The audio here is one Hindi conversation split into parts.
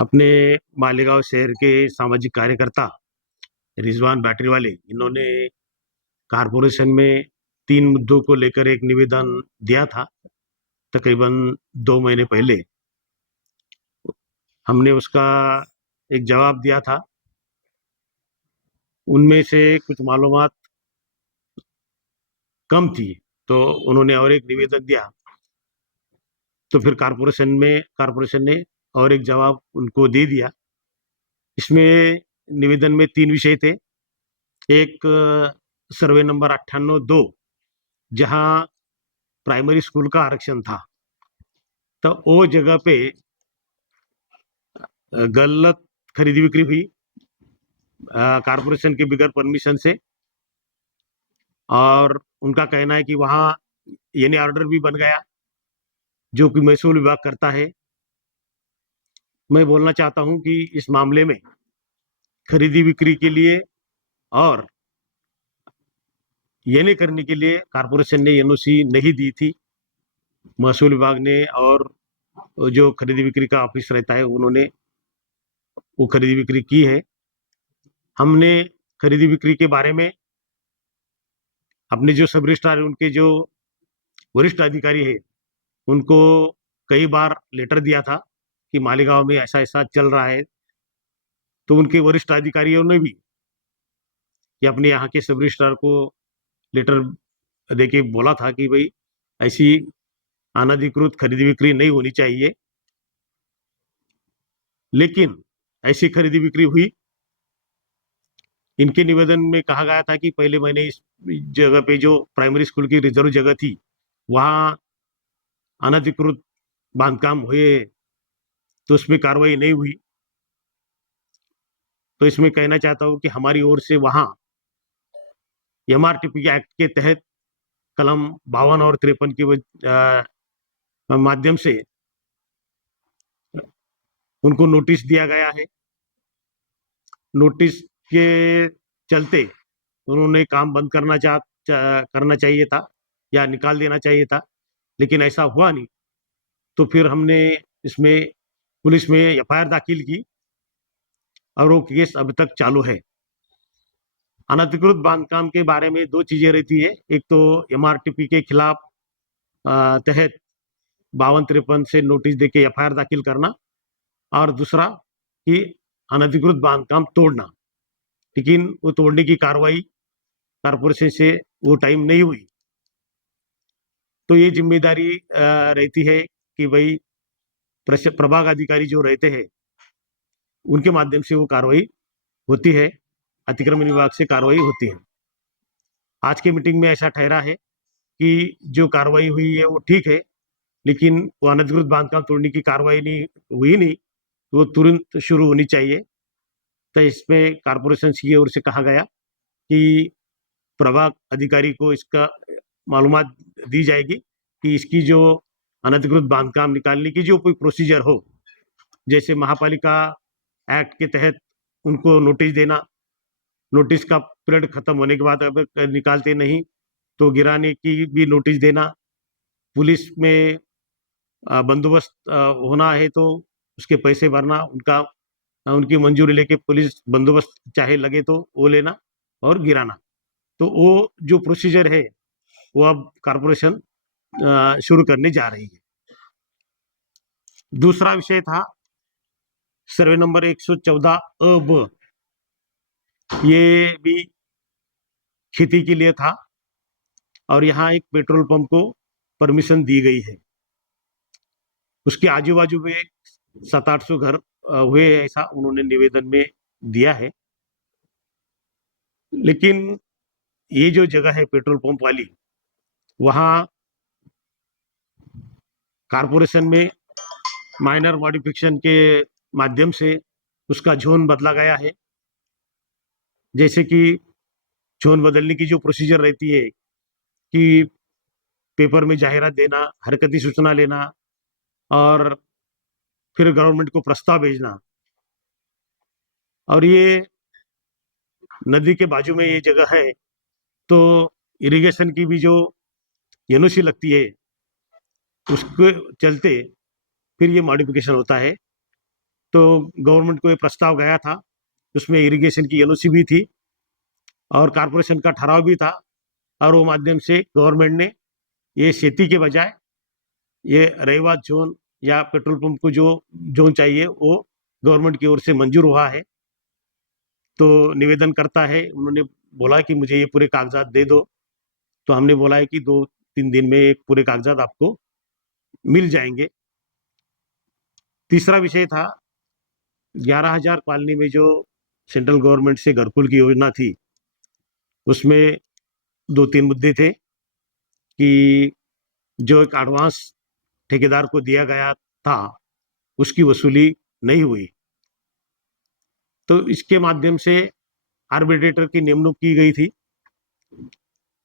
अपने मालेगांव शहर के सामाजिक कार्यकर्ता रिजवान बैटरी वाले इन्होंने कारपोरेशन में 3 मुद्दों को लेकर एक निवेदन दिया था। तकरीबन 2 महीने पहले हमने उसका एक जवाब दिया था। उनमें से कुछ मालूमात कम थी, तो उन्होंने और एक निवेदन दिया। तो फिर कारपोरेशन ने और एक जवाब उनको दे दिया। इसमें निवेदन में 3 विषय थे। एक सर्वे नंबर 98-2, जहां प्राइमरी स्कूल का आरक्षण था, तो वो जगह पे गलत खरीदी बिक्री हुई कारपोरेशन के बगैर परमिशन से। और उनका कहना है कि वहाँ यानी ऑर्डर भी बन गया, जो कि महसूल विभाग करता है। मैं बोलना चाहता हूं कि इस मामले में खरीदी बिक्री के लिए और ये करने के लिए कारपोरेशन ने एनओसी नहीं दी थी। महसूल विभाग ने और जो खरीदी बिक्री का ऑफिस रहता है उन्होंने वो खरीदी बिक्री की है। हमने खरीदी बिक्री के बारे में अपने जो सब रजिस्ट्रार है, उनके जो वरिष्ठ अधिकारी है, उनको कई बार लेटर दिया था कि मालेगांव में ऐसा ऐसा चल रहा है। तो उनके वरिष्ठ अधिकारियों ने भी कि अपने यहाँ के सब रजिस्ट्रार को लेटर देके बोला था कि भाई ऐसी अनधिकृत खरीदी बिक्री नहीं होनी चाहिए। लेकिन ऐसी खरीदी बिक्री हुई। इनके निवेदन में कहा गया था कि पहले महीने इस जगह पे जो प्राइमरी स्कूल की रिजर्व जगह थी, वहाँ अनधिकृत बांधकाम हुए, तो उसमें कार्रवाई नहीं हुई। तो इसमें कहना चाहता हूँ कि हमारी ओर से वहाँ एमआरटीपी एक्ट के तहत कलम 52 और 53 के माध्यम से उनको नोटिस दिया गया है। नोटिस के चलते उन्होंने काम बंद करना चाहिए था या निकाल देना चाहिए था, लेकिन ऐसा हुआ नहीं। तो फिर हमने इसमें पुलिस में एफआईआर दाखिल की और वो केस अभी तक चालू है। अनधिकृत बांधकाम के बारे में 2 चीजें रहती है। एक तो एमआरटीपी के खिलाफ तहत 52-53 से नोटिस देके एफआईआर दाखिल करना, और दूसरा कि अनधिकृत बांधकाम तोड़ना। लेकिन वो तोड़ने की कार्रवाई कारपोरेशन से वो टाइम नहीं हुई। तो ये जिम्मेदारी रहती है कि भाई प्रभाग अधिकारी जो रहते हैं उनके माध्यम से वो कार्रवाई होती है, अतिक्रमण विभाग से कार्रवाई होती है। आज की मीटिंग में ऐसा ठहरा है कि जो कार्रवाई हुई है वो ठीक है, लेकिन वो अनधिकृत बांधकाम तोड़ने की कार्रवाई नहीं हुई नहीं, तो वो तुरंत शुरू होनी चाहिए। तो इसमें कारपोरेशन की ओर से कहा गया कि प्रभाग अधिकारी को इसका मालूमात दी जाएगी कि इसकी जो अनधिकृत बांधकाम निकालने की जो कोई प्रोसीजर हो, जैसे महापालिका एक्ट के तहत उनको नोटिस देना, नोटिस का पीरियड खत्म होने के बाद अगर निकालते नहीं तो गिराने की भी नोटिस देना, पुलिस में बंदोबस्त होना है तो उसके पैसे भरना, उनकी मंजूरी लेके पुलिस बंदोबस्त चाहे लगे तो वो लेना और गिराना। तो वो जो प्रोसीजर है वो अब कारपोरेशन शुरू करने जा रही है। दूसरा विषय था सर्वे नंबर 114 अब, ये भी खेती के लिए था और यहाँ एक पेट्रोल पंप को परमिशन दी गई है। उसके आजू बाजू में 700-800 घर हुए, ऐसा उन्होंने निवेदन में दिया है। लेकिन ये जो जगह है पेट्रोल पंप वाली, वहाँ कारपोरेशन में माइनर मॉडिफिकेशन के माध्यम से उसका जोन बदला गया है। जैसे कि जोन बदलने की जो प्रोसीजर रहती है कि पेपर में जाहिरात देना, हरकती सूचना लेना और फिर गवर्नमेंट को प्रस्ताव भेजना, और ये नदी के बाजू में ये जगह है, तो इरिगेशन की भी जो एनओसी लगती है उसके चलते फिर ये मॉडिफिकेशन होता है। तो गवर्नमेंट को ये प्रस्ताव गया था, उसमें इरिगेशन की एनओसी भी थी और कारपोरेशन का ठहराव भी था, और वो माध्यम से गवर्नमेंट ने ये खेती के बजाय ये रेवा जोन या पेट्रोल पंप को जो जोन चाहिए वो गवर्नमेंट की ओर से मंजूर हुआ है। तो निवेदन करता है, उन्होंने बोला कि मुझे ये पूरे कागजात दे दो, तो हमने बोला है कि 2-3 दिन में ये पूरे कागजात आपको मिल जाएंगे। तीसरा विषय था 11,000 कॉलोनी में जो सेंट्रल गवर्नमेंट से घरकुल की योजना थी, उसमें 2-3 मुद्दे थे कि जो एक एडवांस ठेकेदार को दिया गया था उसकी वसूली नहीं हुई, तो इसके माध्यम से आर्बिट्रेटर की नियुक्ति की गई थी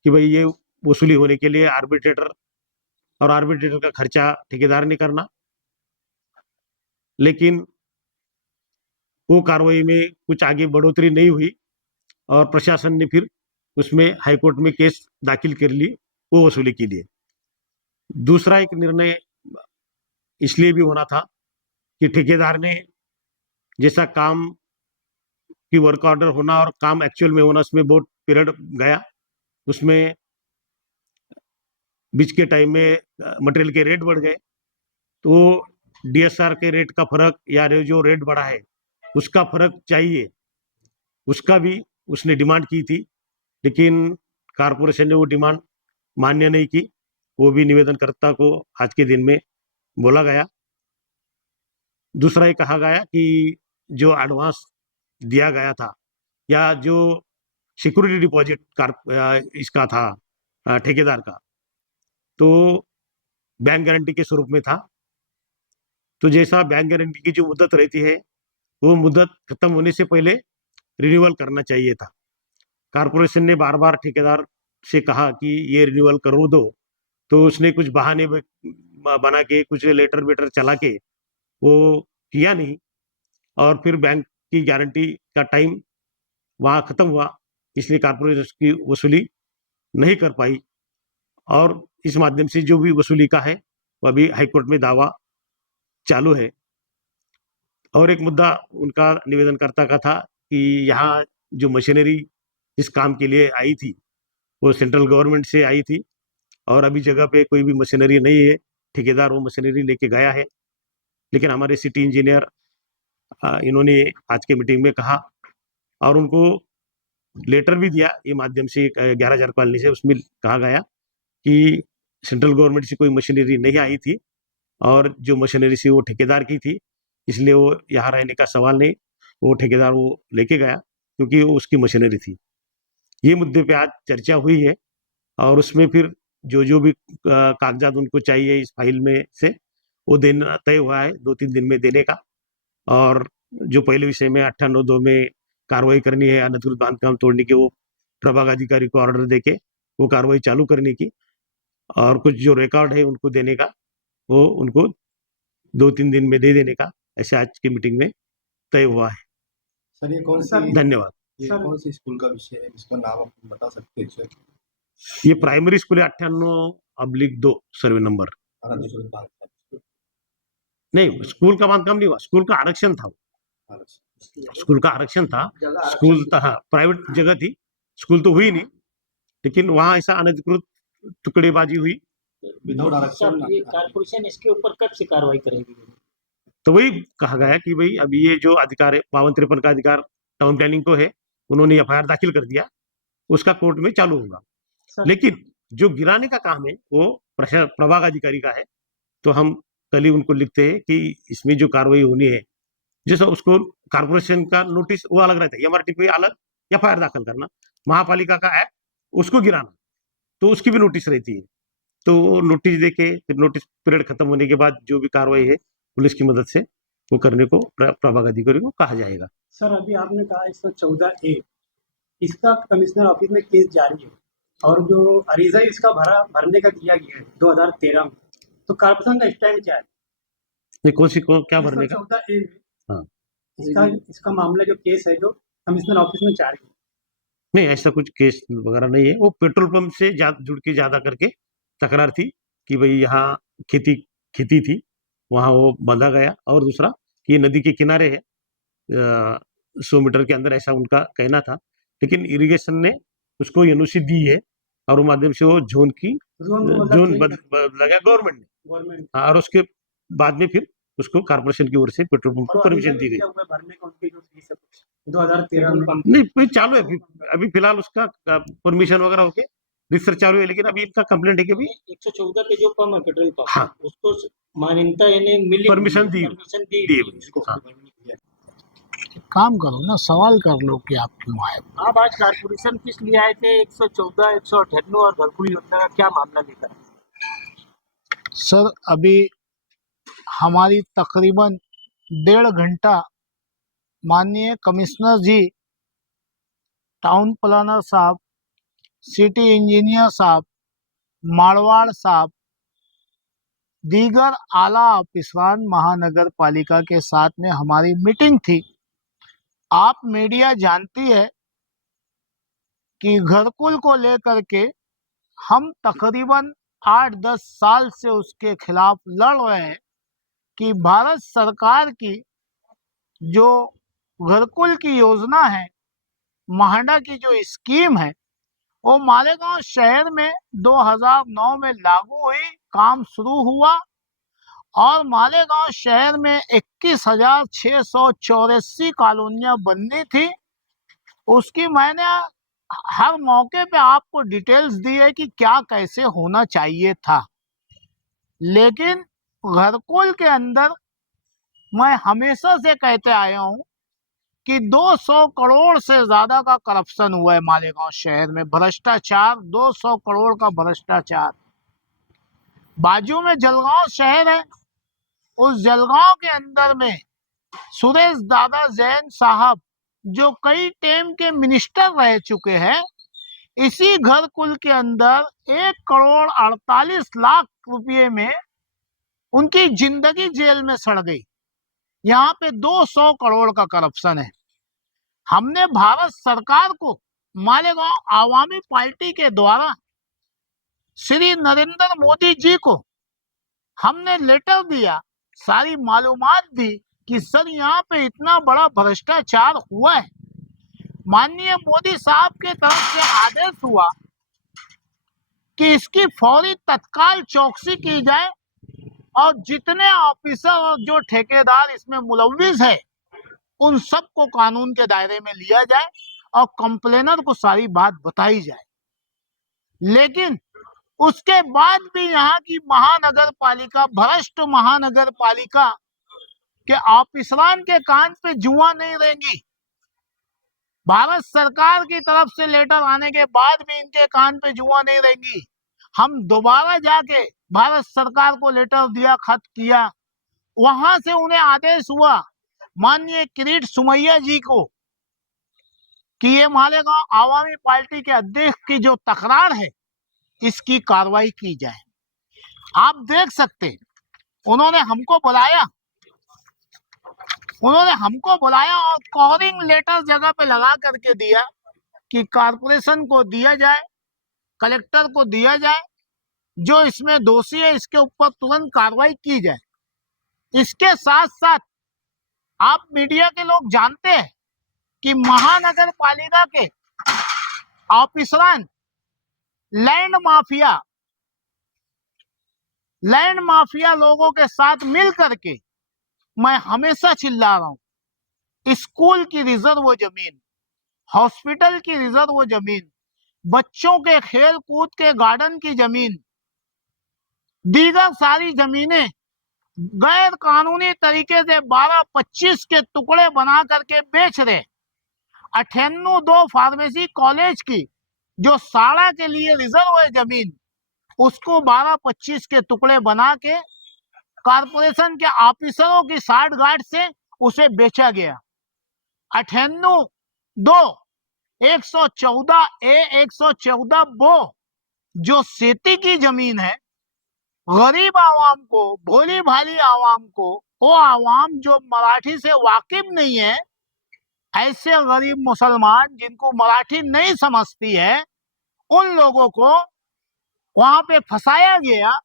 कि भाई ये वसूली होने के लिए आर्बिट्रेटर, और आर्बिट्रेटर का खर्चा ठेकेदार ने करना। लेकिन वो कार्रवाई में कुछ आगे बढ़ोतरी नहीं हुई और प्रशासन ने फिर उसमें हाईकोर्ट में केस दाखिल कर ली वो वसूली के लिए। दूसरा एक निर्णय इसलिए भी होना था कि ठेकेदार ने जैसा काम की वर्क ऑर्डर होना और काम एक्चुअल में होना, उसमें बहुत पीरियड गया, उसमें बीच के टाइम में मटेरियल के रेट बढ़ गए, तो डीएसआर के रेट का फर्क या जो रेट बढ़ा है उसका फर्क चाहिए, उसका भी उसने डिमांड की थी, लेकिन कारपोरेशन ने वो डिमांड मान्य नहीं की। वो भी निवेदनकर्ता को आज के दिन में बोला गया। दूसरा ये कहा गया कि जो एडवांस दिया गया था या जो सिक्योरिटी डिपॉजिट इसका था ठेकेदार का, तो बैंक गारंटी के स्वरूप में था। तो जैसा बैंक गारंटी की जो मुद्दत रहती है वो मुद्दत खत्म होने से पहले रिन्यूअल करना चाहिए था। कारपोरेशन ने बार बार ठेकेदार से कहा कि ये रिन्यूअल करो दो, तो उसने कुछ बहाने बना के कुछ लेटर वेटर चला के वो किया नहीं, और फिर बैंक की गारंटी का टाइम वहाँ खत्म हुआ, इसलिए कारपोरेशन की वसूली नहीं कर पाई, और इस माध्यम से जो भी वसूली का है वो अभी हाईकोर्ट में दावा चालू है। और एक मुद्दा उनका निवेदनकर्ता का था कि यहाँ जो मशीनरी इस काम के लिए आई थी वो सेंट्रल गवर्नमेंट से आई थी, और अभी जगह पे कोई भी मशीनरी नहीं है, ठेकेदार वो मशीनरी लेके गया है। लेकिन हमारे सिटी इंजीनियर इन्होंने आज के मीटिंग में कहा और उनको लेटर भी दिया ये माध्यम से 11,000 कॉलोनी से, उसमें कहा गया कि सेंट्रल गवर्नमेंट से कोई मशीनरी नहीं आई थी और जो मशीनरी से वो ठेकेदार की थी, इसलिए वो यहाँ रहने का सवाल नहीं, वो ठेकेदार वो लेके गया क्योंकि वो उसकी मशीनरी थी। ये मुद्दे पे आज चर्चा हुई है और उसमें फिर जो भी कागजात उनको चाहिए इस फाइल में से वो देना तय हुआ है 2-3 दिन में देने का। और जो पहले विषय में 98(2) में कार्रवाई करनी है अनधिकृत बांधकाम तोड़ने की, वो प्रभाग अधिकारी को ऑर्डर देके वो कार्रवाई चालू करने की, और कुछ जो रिकॉर्ड है उनको देने का, वो उनको 2-3 दिन में दे देने का, ऐसे आज की मीटिंग में तय हुआ है। सर ये कौन सी धन्यवाद। ये कौन सी स्कूल का विषय है, इसका नाम आप बता सकते हैं सर? ये प्राइमरी स्कूल है 98/2 सर्वे नंबर। अनधिकृत बांधकाम नहीं, स्कूल का बांधकाम नहीं हुआ, स्कूल का आरक्षण था, स्कूल का आरक्षण था, स्कूल था, प्राइवेट जगह थी, स्कूल तो हुई नहीं, लेकिन वहां ऐसा अनधिकृत टुकड़ेबाजी हुई। विदाउट आरक्षण ये कारपोरेशन इसके ऊपर कब से कार्रवाई करेगी? तो वही कहा गया कि भाई अभी ये जो अधिकार है 52-53 का अधिकार टाउन प्लानिंग को है, उन्होंने एफआईआर दाखिल कर दिया, उसका कोर्ट में चालू होगा। लेकिन जो गिराने का काम है वो प्रभाग अधिकारी का है, तो हम कल ही उनको लिखते हैं कि इसमें जो कार्रवाई होनी है, जैसा उसको कारपोरेशन का नोटिस वो अलग रहता है, एमआरटी पे अलग एफआईआर दाखिल करना, महापालिका का एक्ट उसको गिराना, तो उसकी भी नोटिस रहती है। तो नोटिस देके फिर नोटिस पीरियड खत्म होने के बाद जो भी कार्रवाई है पुलिस की मदद से वो करने को प्रभाग अधिकारी को कहा जाएगा। सर अभी आपने कहा 114A इसका कमिश्नर ऑफिस में केस जारी है और जो अरीजा इसका भरने का दिया गया है 2013 में, तो कारपोरेशन का स्टैंड क्या है? क्या भरने का? 114A हाँ, इसका मामला जो केस है जो कमिश्नर ऑफिस में जारी है। नहीं ऐसा कुछ केस वगैरह नहीं है, वो पेट्रोल पंप से जुड़ के ज्यादा करके तकरार थी कि भाई यहाँ खेती थी, वहाँ वो बांधा गया, और दूसरा कि ये नदी के किनारे है, 100 मीटर के अंदर, ऐसा उनका कहना था। लेकिन इरिगेशन ने उसको एनओसी दी है और वो माध्यम से वो जोन जोन को जोन मतलब लगा गवर्नमेंट ने। गवर्नमेंट हाँ, और उसके बाद में फिर उसको कारपोरेशन की ओर से पेट्रोल पंप को परमिशन दी गई। भरने का उनकी जो फीस है 2013 में नहीं, फिर चालू है अभी फिलहाल उसका परमिशन वगैरह होके रिसर्च चालू है, लेकिन अभी इनका कंप्लेंट है कि अभी 114 पे जो पंप है पेट्रोल पंप, हाँ, उसको मान्यता यानी मिली, परमिशन दी दी उसको। हाँ। काम करो ना, सवाल कर लो कि आप क्यों आए। आप आज कारपोरेशन किस लिए आए थे? 114, 198 और घरकुल योजना का क्या मामला लेकर? सर, अभी हमारी तकरीबन 1.5 घंटा माननीय कमिश्नर जी, टाउन प्लानर साहब, सिटी इंजीनियर साहब, मारवाड़ साहब, दीगर आला अफसरान महानगर पालिका के साथ में हमारी मीटिंग थी। आप मीडिया जानती है कि घरकुल को लेकर के हम तकरीबन 8-10 साल से उसके खिलाफ लड़ रहे हैं कि भारत सरकार की जो घरकुल की योजना है, महाडा की जो स्कीम है, वो मालेगांव शहर में 2009 में लागू हुई, काम शुरू हुआ और मालेगांव शहर में 21,684 कॉलोनियां बननी थी। उसकी मैंने हर मौके पे आपको डिटेल्स दी है कि क्या कैसे होना चाहिए था। लेकिन घरकुल के अंदर मैं हमेशा से कहते आया हूं कि 200 करोड़ से ज्यादा का करप्शन हुआ है मालेगांव शहर में, भ्रष्टाचार, 200 करोड़ का भ्रष्टाचार। बाजू में जलगांव शहर है, उस जलगांव के अंदर में सुरेश दादा जैन साहब जो कई टाइम के मिनिस्टर रह चुके हैं, इसी घरकुल के अंदर 1,48,00,000 रुपये में उनकी जिंदगी जेल में सड़ गई। यहाँ पे 200 करोड़ का करप्शन है। हमने भारत सरकार को, मालेगांव आवामी पार्टी के द्वारा श्री नरेंद्र मोदी जी को हमने लेटर दिया, सारी मालूमात दी कि सर यहाँ पे इतना बड़ा भ्रष्टाचार हुआ है। माननीय मोदी साहब के तरफ से आदेश हुआ कि इसकी फौरी तत्काल चौकसी की जाए और जितने ऑफिसर और जो ठेकेदार इसमें मुलविस है उन सबको कानून के दायरे में लिया जाए और कंप्लेनर को सारी बात बताई जाए। लेकिन उसके बाद भी यहाँ की महानगर पालिका, भ्रष्ट महानगर पालिका के ऑफिसरान के कान पे जुआ नहीं रहेंगी। भारत सरकार की तरफ से लेटर आने के बाद भी इनके कान पे जुआ नहीं रहेंगी। हम दोबारा जाके भारत सरकार को लेटर दिया, खत किया, वहां से उन्हें आदेश हुआ माननीय किरीट सुमैया जी को कि ये मालेगांव आवामी पार्टी के अध्यक्ष की जो तकरार है इसकी कार्रवाई की जाए। आप देख सकते, उन्होंने हमको बुलाया और कॉलिंग लेटर जगह पे लगा करके दिया कि कारपोरेशन को दिया जाए, कलेक्टर को दिया जाए, जो इसमें दोषी है इसके ऊपर तुरंत कार्रवाई की जाए। इसके साथ साथ आप मीडिया के लोग जानते हैं कि महानगर पालिका के ऑफिसरान लैंड माफिया लोगों के साथ मिल करके, मैं हमेशा चिल्ला रहा हूं, स्कूल की रिजर्व जमीन, हॉस्पिटल की रिजर्व जमीन, बच्चों के खेल कूद के गार्डन की जमीन, दीगर सारी जमीनें गैर कानूनी तरीके से 12-25 के टुकड़े बना करके बेच रहे। 98 फार्मेसी कॉलेज की जो साड़ा के लिए रिजर्व है जमीन, उसको 12-25 के टुकड़े बना के कारपोरेशन के ऑफिसरों की साठगांठ से उसे बेचा गया। 98 114A 114 जो सेती की जमीन है, गरीब आवाम को, भोली भाली आवाम को, वो आवाम जो मराठी से वाकिफ नहीं है, ऐसे गरीब मुसलमान जिनको मराठी नहीं समझती है, उन लोगों को वहां पे फंसाया गया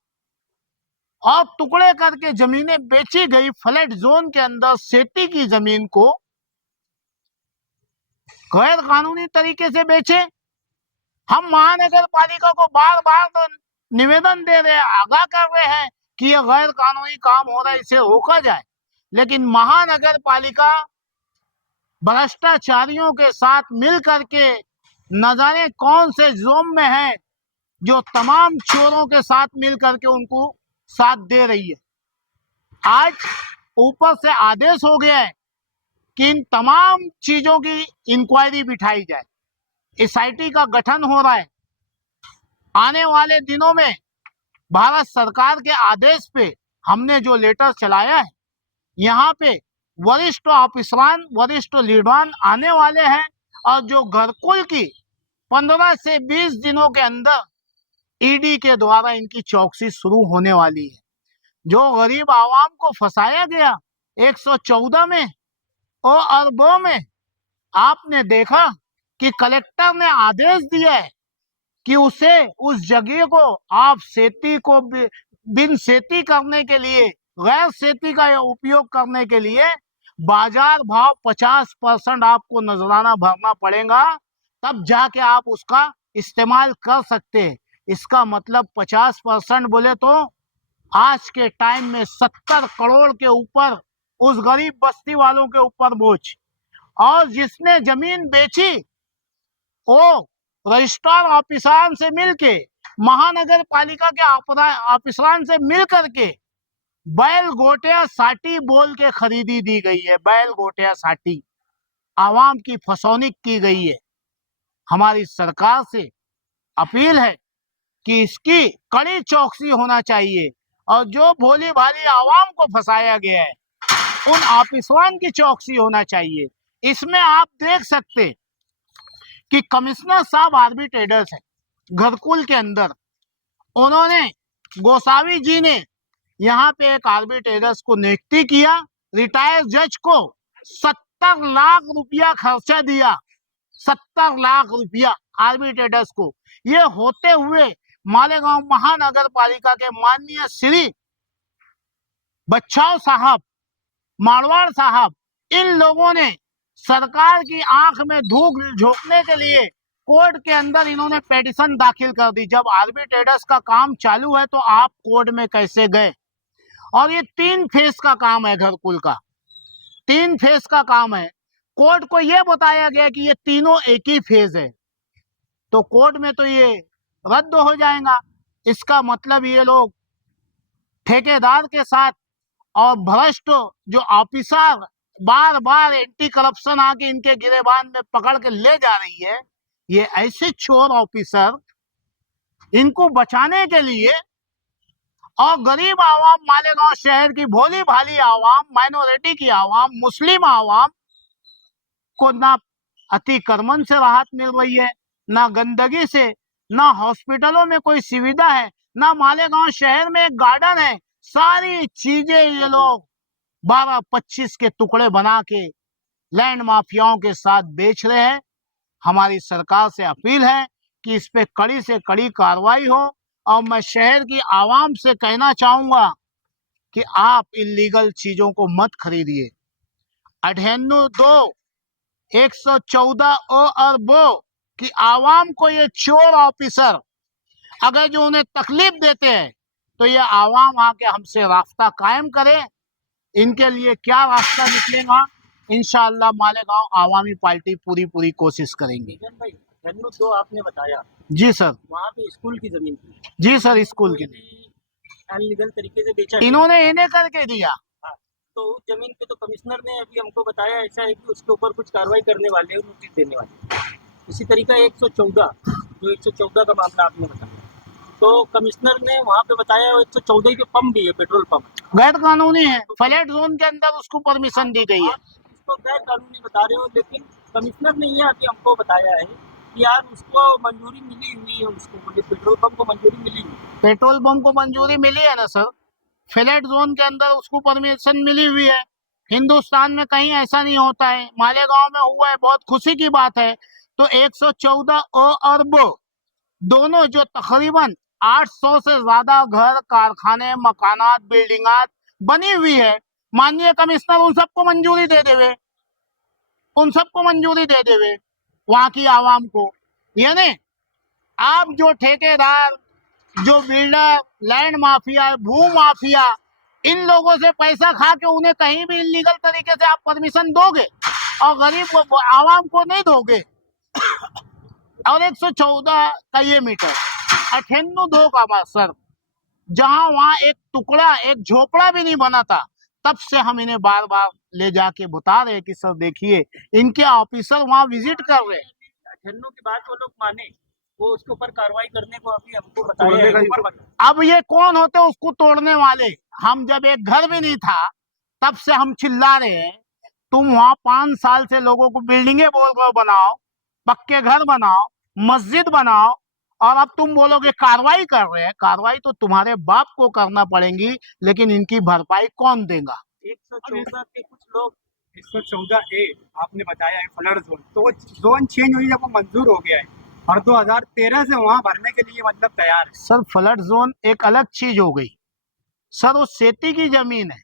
और टुकड़े करके जमीनें बेची गई फ्लड जोन के अंदर सेती की जमीन को गैर कानूनी तरीके से बेचे। हम महानगर पालिका को बार बार तो निवेदन दे रहे हैं, आगाह कर रहे हैं कि यह गैर कानूनी काम हो रहा है, इसे रोका जाए, लेकिन महानगर पालिका भ्रष्टाचारियों के साथ मिल करके न जाने कौन से जोम में है जो तमाम चोरों के साथ मिल करके उनको साथ दे रही है। आज ऊपर से आदेश हो गया है कि इन तमाम चीजों की इंक्वायरी बिठाई जाए, एसआईटी का गठन हो रहा है। आने वाले दिनों में भारत सरकार के आदेश पे हमने जो लेटर चलाया है, यहाँ पे वरिष्ठ ऑफिसरान, वरिष्ठ लीडरान आने वाले हैं और जो घरकुल की 15 से 20 दिनों के अंदर ईडी के द्वारा इनकी चौकसी शुरू होने वाली है। जो गरीब आवाम को फंसाया गया 114 में और अरबों में, आपने देखा कि कलेक्टर ने आदेश दिया है कि उसे उस जगह को आप सेती को बिन सेती करने के लिए, गैर सेती का उपयोग करने के लिए बाजार भाव 50% आपको नजराना भरना पड़ेगा, तब जाके आप उसका इस्तेमाल कर सकते हैं। इसका मतलब 50% बोले तो आज के टाइम में 70 करोड़ के ऊपर उस गरीब बस्ती वालों के ऊपर बोझ। और जिसने जमीन बेची वो रजिस्ट्रार ऑफिसरान से मिलके, महानगर पालिका के ऑफिसरान से मिल करके बैल गोटिया साटी बोल के खरीदी दी गई है। बैल गोटिया साटी आवाम की फसौनी की गई है। हमारी सरकार से अपील है कि इसकी कड़ी चौकसी होना चाहिए और जो भोली भाली आवाम को फंसाया गया है उन ऑफिसरान की चौकसी होना चाहिए। इसमें आप देख सकते कि कमिश्नर साहब आर्बिट्रेटर्स हैं घरकुल के अंदर। उन्होंने, गोसावी जी ने यहाँ पे एक आर्बिट्रेटर्स को नियुक्ति किया, रिटायर्ड जज को 70 लाख रुपया खर्चा दिया, 70 लाख रुपया आर्बिट्रेटर्स को। ये होते हुए मालेगांव महानगर पालिका के माननीय श्री बच्चाओ साहब, मारवाड़ साहब, इन लोगों ने सरकार की आंख में धूल झोंकने के लिए कोर्ट के अंदर इन्होंने पेटिशन दाखिल कर दी। जब आर्बिट्रेटर्स का काम चालू है तो आप कोर्ट में कैसे गए? और ये 3 फेज का काम है, घरकुल का 3 फेज का काम है। कोर्ट को ये बताया गया कि ये तीनों एक ही फेज है, तो कोर्ट में तो ये रद्द हो जाएगा। इसका मतलब ये लोग ठेकेदार के साथ और भ्रष्ट जो ऑफिसर बार बार एंटी करप्शन आके इनके गिरेबान में पकड़ के ले जा रही है, ये ऐसे चोर ऑफिसर, इनको बचाने के लिए और गरीब आवाम, मालेगांव शहर की भोली भाली आवाम, माइनॉरिटी की आवाम, मुस्लिम आवाम को ना अतिक्रमण से राहत मिल रही है, ना गंदगी से, ना हॉस्पिटलों में कोई सुविधा है, ना मालेगांव शहर में एक गार्डन है। सारी चीजें ये लोग 12-25 के टुकड़े बना के लैंड माफियाओं के साथ बेच रहे हैं। हमारी सरकार से अपील है कि इस पे कड़ी से कड़ी कार्रवाई हो और मैं शहर की आवाम से कहना चाहूंगा कि आप इलीगल चीजों को मत खरीदिए। 114 और वो कि आवाम को ये चोर ऑफिसर अगर जो उन्हें तकलीफ देते हैं तो ये आवाम आके हमसे रास्ता कायम करे। इनके लिए क्या रास्ता निकलेगा, इंशाअल्लाह मालेगांव आवामी पार्टी पूरी कोशिश करेंगे। भाई, धन्नू तो आपने बताया, जी सर, वहाँ पे स्कूल की जमीन थी, जी सर, स्कूल की अनलीगल तरीके से बेचा, इन्होंने इन्हें करके दिया। हाँ, तो उस जमीन पे तो कमिश्नर ने अभी हमको बताया ऐसा है कि उसके ऊपर कुछ कार्रवाई करने वाले हैं, नोटिस देने वाले। इसी तरीका 114 जो 114 का मामला आपने बताया, तो कमिश्नर ने वहाँ पे बताया 114 के पंप भी है, पेट्रोल पंप गैर कानूनी है, फ्लड जोन के अंदर उसको परमिशन दी गई है। इसको गैर कानूनी बता रहे हो, लेकिन कमिश्नर ने ये अभी हमको बताया है कि यार उसको मंजूरी मिली हुई है, उसको पेट्रोल पंप को मंजूरी मिली हुई है। पेट्रोल पंप को मंजूरी मिली है ना सर, फ्लड जोन के अंदर उसको परमिशन मिली हुई है। हिंदुस्तान में कहीं ऐसा नहीं होता है, मालेगांव में हुआ है, बहुत खुशी की बात है। तो 114 और वो दोनों जो तकरीबन 800 से ज्यादा घर, कारखाने, मकानात, बिल्डिंगात बनी हुई है। माननीय कमिश्नर उन सबको मंजूरी दे देवे, उन सबको मंजूरी दे देवे वहां की आवाम को। यानी आप जो ठेकेदार, जो बिल्डर, लैंड माफिया, भू माफिया, इन लोगों से पैसा खा के उन्हें कहीं भी इलीगल तरीके से आप परमिशन दोगे और गरीब आवाम को नहीं दोगे। और 114 का ये मीटर 98 का सर, जहां वहां एक टुकड़ा, एक झोपड़ा भी नहीं बना था, तब से हम इन्हें बार बार ले जाके बता रहे हैं कि सर देखिए, इनके ऑफिसर वहां विजिट कर रहे हैं। ठन्नू की बात वो लोग माने, वो उसके ऊपर कार्रवाई करने को अभी हमको बताया है। अब ये कौन होते उसको तोड़ने वाले? हम जब एक घर भी नहीं था तब से हम चिल्ला रहे हैं, तुम वहां 5 साल से लोगों को बिल्डिंगे बोल रहे हो बनाओ, पक्के घर बनाओ, मस्जिद बनाओ, और अब तुम बोलोगे कार्रवाई कर रहे हैं। कार्रवाई तो तुम्हारे बाप को करना पड़ेगी, लेकिन इनकी भरपाई कौन देगा? 114 के कुछ लोग 114A आपने बताया है फ्लड जोन, तो वो जोन चेंज हुई जब वो मंजूर हो गया है और 2013 से वहाँ भरने के लिए मतलब तैयार है। सर फ्लड जोन एक अलग चीज हो गई सर, वो सेती की जमीन है,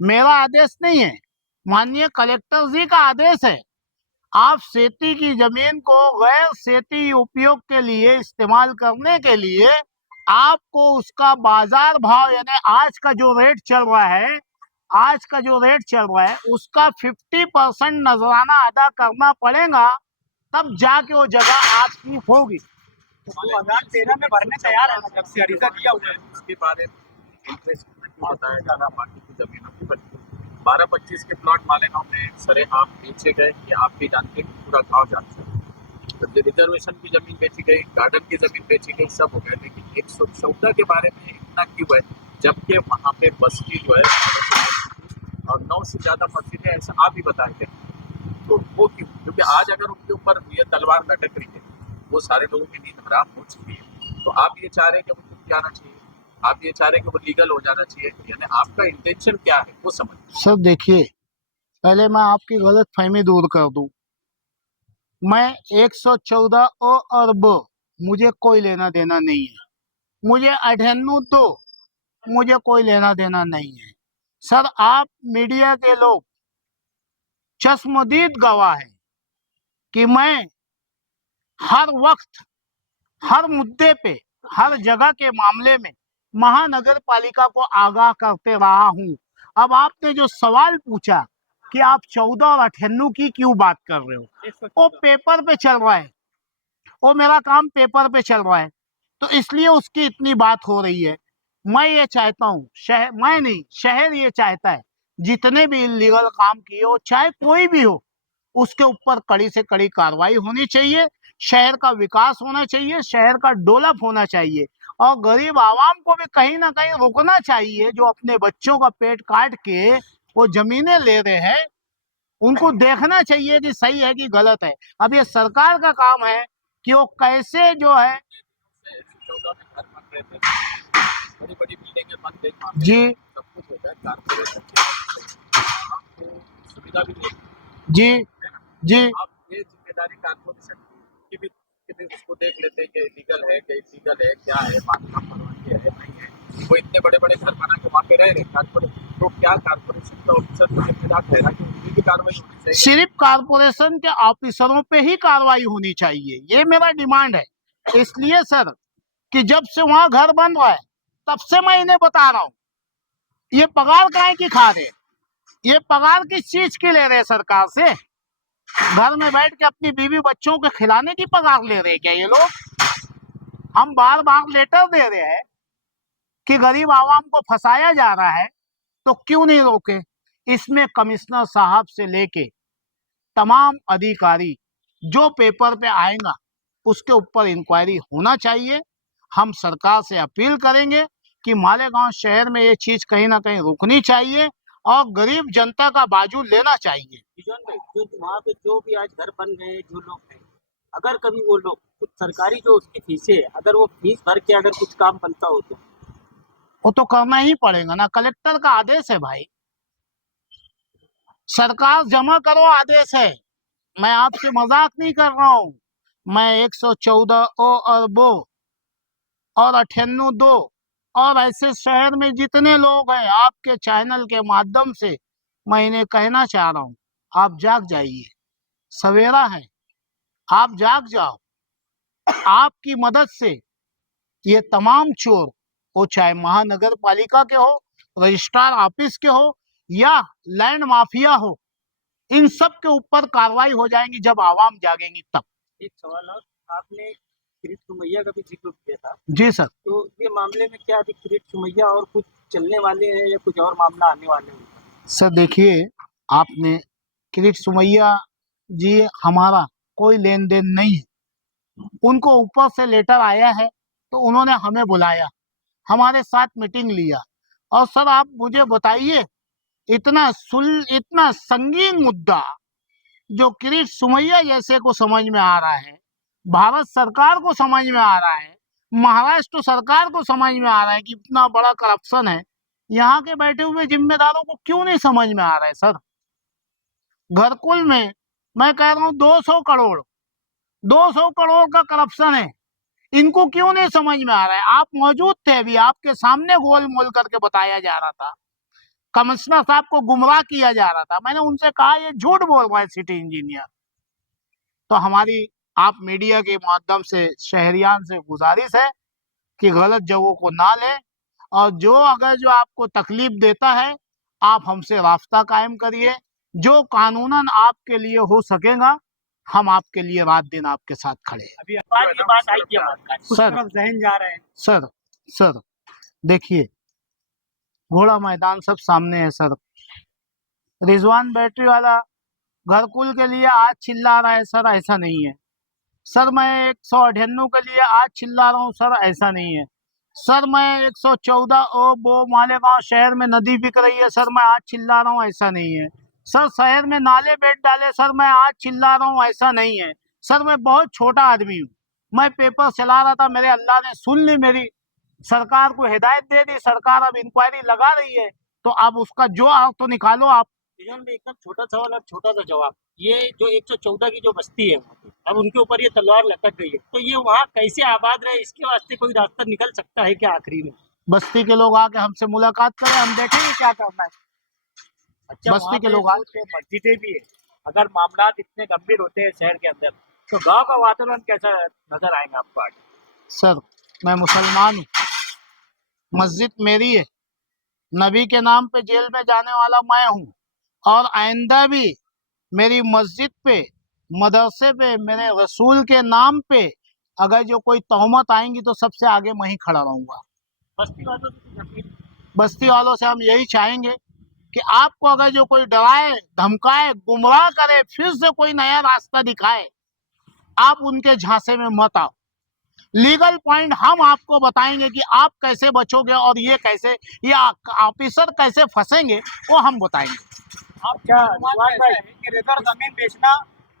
मेरा आदेश नहीं है, माननीय कलेक्टर जी का आदेश है। आप सेती की जमीन को गैर सेती उपयोग के लिए इस्तेमाल करने के लिए आपको उसका बाजार भाव, यानी आज का जो रेट चल रहा है, आज का जो रेट चल रहा है उसका 50% नजराना अदा करना पड़ेगा, तब जाके वो जगह आपकी होगी। तो 2013 में भरने तैयार है, जब से अरीजा दिया हुआ है। उसके बारे में इंटरेस्ट क्यों बताया जा रहा, बाकी की जमीनों की बनी 12-25 के प्लॉट मालिकों ने सरेआम बेचे गए, ये आप भी जानते हैं, पूरा गांव जानते हैं। तो रिजर्वेशन की जमीन बेची गई, गार्डन की जमीन बेची गई, सब हो गया। लेकिन 114 के बारे में इतना क्यों है, जबकि वहाँ पे बस्ती जो है और 9 से ज़्यादा मस्जिदें, ऐसा आप ही बताए थे, तो वो क्यों? क्योंकि आज अगर उनके ऊपर ये तलवार लटक रही है, वो सारे लोगों की नींद हराम हो चुकी है, तो आप ये चाह रहे हैं कि वो चुप जाना चाहिए, आप ये चाह रहे हैं कि वो लीगल हो जाना चाहिए, यानी आपका इंटेंशन क्या है वो समझ। सर देखिए, पहले मैं आपकी गलत फहमी दूर कर दूं, मैं 114 ओ और ब मुझे कोई लेना देना नहीं है, मुझे 98 मुझे कोई लेना देना नहीं है। सर आप मीडिया के लोग चश्मदीद गवाह हैं कि मैं हर वक्त, हर मुद्दे पे, हर जगह के मामले में महानगर पालिका को आगाह करते रहा हूं। अब आपने जो सवाल पूछा कि आप 14 और 98 की क्यों बात कर रहे हो, वो पेपर पे चल रहा है, वो मेरा काम पेपर पे चल रहा है, तो इसलिए उसकी इतनी बात हो रही है। मैं ये चाहता हूँ, शहर, मैं नहीं, शहर ये चाहता है जितने भी इलीगल काम किए हो, चाहे कोई भी हो, उसके ऊपर कड़ी से कड़ी कार्रवाई होनी चाहिए, शहर का विकास होना चाहिए, शहर का डेवलप होना चाहिए, और गरीब आवाम को भी कहीं ना कहीं रुकना चाहिए। जो अपने बच्चों का पेट काट के वो जमीनें ले रहे हैं, उनको देखना चाहिए कि सही है कि गलत है। अब ये सरकार का काम है कि वो कैसे जो है। 114 में घर बन रहे थे, बड़ी बड़ी बिल्डिंगें बन गई, वहाँ पे जी सब कुछ हो गया, कारपोरेशन आपको सुविधा भी नहीं जी है ना। जी आप ये जिम्मेदारी कारपोरेशन की भी उसको देख लेते हैं कि लीगल है, कि इलीगल है, क्या है, बांधकाम परवानगी है, नहीं है। वो इतने बड़े बड़े घर बना के वहाँ पे रह रहे कारपोरेशन, तो क्या कारपोरेशन का ऑफिसर को जिम्मेदार ठहरा कि उनकी भी कार्रवाई होनी चाहिए? सिर्फ कारपोरेशन के ऑफिसरों पे ही कार्रवाई होनी चाहिए, ये मेरा डिमांड है। इसलिए सर कि जब से वहां घर बन रहा है तब से मैं इन्हें बता रहा हूँ, ये पगार काहे की खा रहे, ये पगार किस चीज की ले रहे सरकार से? घर में बैठ के अपनी बीवी बच्चों को खिलाने की पगार ले रहे क्या ये लोग? हम बार बार लेटर दे रहे हैं कि गरीब आवाम को फंसाया जा रहा है, तो क्यों नहीं रोके? इसमें कमिश्नर साहब से लेके तमाम अधिकारी जो पेपर पे आएगा उसके ऊपर इंक्वायरी होना चाहिए। हम सरकार से अपील करेंगे कि मालेगांव शहर में ये चीज कहीं ना कहीं रुकनी चाहिए और गरीब जनता का बाजू लेना चाहिए। बिजॉन भाई, जो वहाँ पे जो भी आज घर बन गए, जो लोग हैं, अगर कभी वो लोग कुछ सरकारी जो उसकी फीसें है, अगर वो फीस भर के अगर कुछ काम बनता हो तो वो तो करना ही पड़ेगा ना, कलेक्टर का आदेश है भाई, सरकार जमा करो आदेश है। मैं आपसे मजाक नहीं कर रहा हूँ। मैं 114 ओ और बो और 98 और ऐसे शहर में जितने लोग हैं, आपके चैनल के माध्यम से मैं इन्हें कहना चाह रहा हूँ, आप जाग जाइए, सवेरा है, आप जाग जाओ। आपकी मदद से ये तमाम चोर, वो चाहे महानगर पालिका के हो, रजिस्ट्रार ऑफिस के हो या लैंड माफिया हो, इन सब के ऊपर कार्रवाई हो जाएगी जब आवाम जागेंगी तब। एक सवाल और, आपने किरीट सुमैया का भी जिक्र किया था, जी सर। तो ये मामले में क्या अभी किरीट सुमैया और कुछ चलने वाले हैं या कुछ और मामला आने वाले हैं? सर देखिए, आपने किरीट सुमैया जी, हमारा कोई लेन देन नहीं है, उनको ऊपर से लेटर आया है तो उन्होंने हमें बुलाया, हमारे साथ मीटिंग लिया। और सर आप मुझे बताइए, इतना संगीन मुद्दा जो किरीट सुमैया जैसे को समझ में आ रहा है, भारत सरकार को समझ में आ रहा है, महाराष्ट्र सरकार को समझ में आ रहा है कि इतना बड़ा करप्शन है, यहाँ के बैठे हुए जिम्मेदारों को क्यों नहीं समझ में आ रहा है? सर घरकुल में मैं कह रहा हूँ 200 करोड़ का करप्शन है, इनको क्यों नहीं समझ में आ रहा है? आप मौजूद थे, अभी आपके सामने गोल मोल करके बताया जा रहा था, कमिश्नर साहब को गुमराह किया जा रहा था। मैंने उनसे कहा ये झूठ बोल रहा है सिटी इंजीनियर। तो हमारी आप मीडिया के माध्यम से शहरियान से गुजारिश है कि गलत जगहों को ना लें, और जो आपको तकलीफ देता है आप हमसे रास्ता कायम करिए, जो कानूनन आपके लिए हो सकेगा हम आपके लिए रात दिन आपके साथ खड़े हैं। अभी ये बात आई थी हमारे उस सर तरफ जहन जा रहे हैं। सर देखिए, घोड़ा मैदान सब सामने है सर। रिजवान बैटरी वाला घरकुल के लिए आज चिल्ला रहा है सर, ऐसा नहीं है सर। मैं 198 के लिए आज चिल्ला रहा हूँ सर, ऐसा नहीं है सर। मैं 114 वो मालेगांव शहर में नदी बिक रही है सर, मैं आज चिल्ला रहा हूँ, ऐसा नहीं है सर। शहर में नाले बेच डाले सर, मैं आज चिल्ला रहा हूँ, ऐसा नहीं है सर। मैं बहुत छोटा आदमी हूँ, मैं पेपर चला रहा था, मेरे अल्लाह ने सुन ली, मेरी सरकार को हिदायत दे दी, सरकार अब इंक्वायरी लगा रही है, तो अब उसका जो तो निकालो आप। एकदम छोटा सवाल और छोटा सा जवाब, ये जो 114 की जो बस्ती है वहाँ पे, अब उनके ऊपर ये तलवार लटक गई है, तो ये वहाँ कैसे आबाद रहे, इसके वास्ते कोई रास्ता निकल सकता है क्या? आखिरी में बस्ती के लोग आके हमसे मुलाकात करें, हम देखेंगे क्या करना है। अच्छा, बस्ती के लोग मस्जिदें भी है, अगर मामला इतने गंभीर होते हैं शहर के अंदर, तो गांव का वातावरण कैसा नजर आएगा आपको आगे? सर मैं मुसलमान हूँ, मस्जिद मेरी है, नबी के नाम पे जेल में जाने वाला मैं हूँ, और आइंदा भी मेरी मस्जिद पे, मदरसे पे, मेरे रसूल के नाम पे अगर जो कोई तहमत आएंगी तो सबसे आगे मैं ही खड़ा रहूंगा। बस्ती वालों से कुछ अपील? बस्ती वालों से हम यही चाहेंगे कि आपको अगर जो कोई डराए, धमकाए, गुमराह करे, फिर से कोई नया रास्ता दिखाए, आप उनके झांसे में मत आओ। लीगल पॉइंट हम आपको बताएंगे कि आप कैसे बचोगे और ये ऑफिसर कैसे फंसेंगे वो हम बताएंगे। आप क्या है कि रिजर्व जमीन बेचना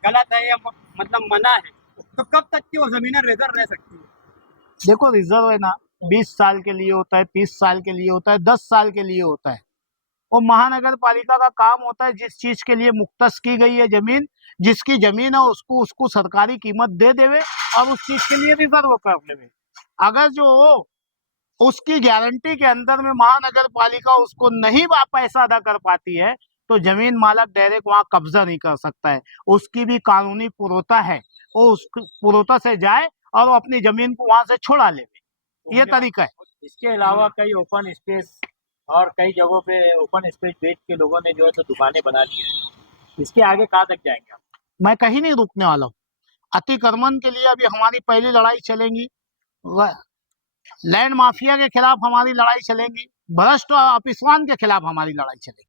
गलत है या मतलब मना है, तो कब तक की वो जमीनें रिजर्व रह सकती है? देखो रिजर्व है ना, 20 साल के लिए होता है, 30 साल के लिए होता है, 10 साल के लिए होता है। वो महानगर पालिका का काम होता है, जिस चीज के लिए मुख्तस की गई है जमीन, जिसकी जमीन है उसको सरकारी कीमत दे देवे और उस चीज के लिए रिजर्व कर लेवे। अगर जो उसकी गारंटी के अंदर में महानगर पालिका उसको नहीं पैसा अदा कर पाती है तो जमीन मालक डायरेक्ट वहां कब्जा नहीं कर सकता है। उसकी भी कानूनी पुरोता है, वो उस पुरोता से जाए और वो अपनी जमीन को वहां से छुड़ा ले, ये तरीका है। इसके अलावा कई ओपन स्पेस और कई जगहों पे ओपन स्पेस बेच के लोगों ने जो है तो दुकानें बना ली है, इसके आगे कहाँ तक जाएंगे आप? मैं कहीं नहीं रुकने वाला हूँ। अतिक्रमण के लिए अभी हमारी पहली लड़ाई चलेगी, लैंड माफिया के खिलाफ हमारी लड़ाई चलेगी, भ्रष्ट और अपिस्वान के खिलाफ हमारी लड़ाई चलेगी।